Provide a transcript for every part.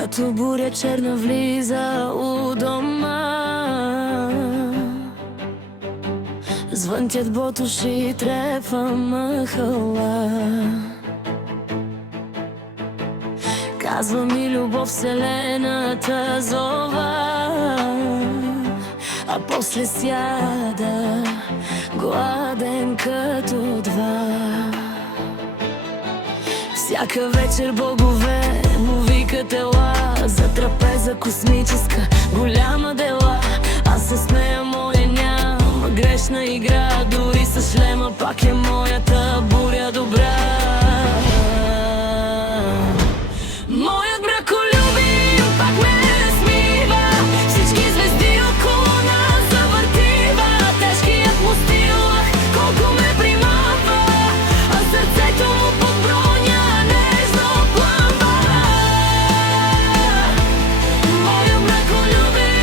Като буря черна влиза у дома, звънтят ботуши, трепва махала. Казва ми любов, вселената зова, а после сяда гладен като два. Всяка вечер богове му викат ела, за трапеза космическа, голяма дела. Аз се смея, моля, няма грешна игра, дори с шлема пак е моята буря добра. Моят браколюбим пак ме размива, всички звезди около нас завъртива. Тежкият му стил, колко ме примамва, а сърцето му под броня нежно пламва. Моят браколюбим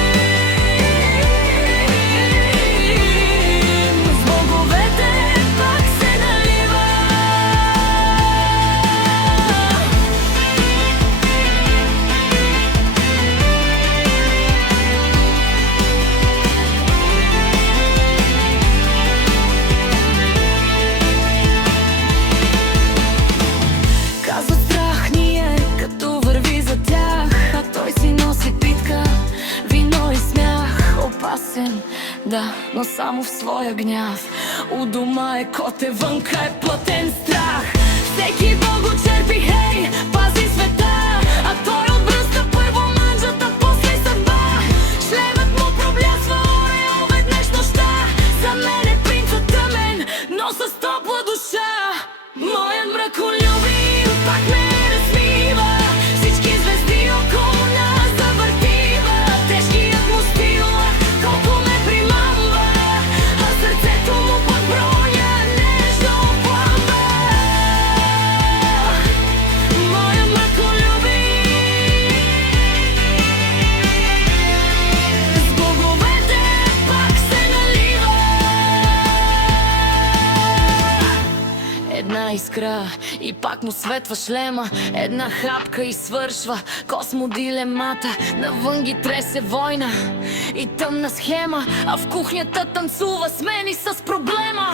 с боговете пак се налива. Казват, страх ни е, като върви за тях, а той си носи питка, вино и смях. Опасен, да, но само в своя гняв. У дома е коте, вънка е платен страх. Всеки бог го черпи, хей, пази света, а той отбръска първо манджата, после съдба. Шлемът му проблясва, ореол веднъж нощта. За мен е принцът тъмен, но с топла душа. Моят браколюбим пак ме размива, всички звезди около нас завъртива. Тежкият му стил, колко ме примамва, а сърцето му под броня нежно пламва. Моят браколюбим с боговете пак се налива. Една искра и пак му светва шлема, една хапка и свършва космодилемата. Навън ги тресе война и тъмна схема, а в кухнята танцува с мен и с проблема.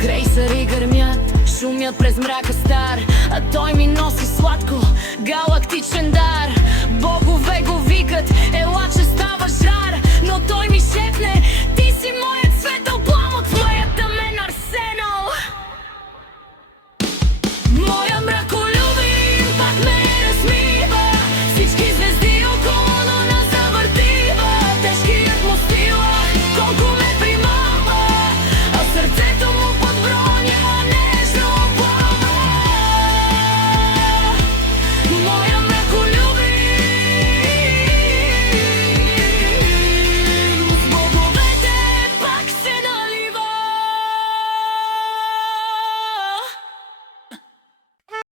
Крейсъри гърмят, шумят през мрака стар, а той ми носи сладко галактичен дар. Богове го викат, ела че става.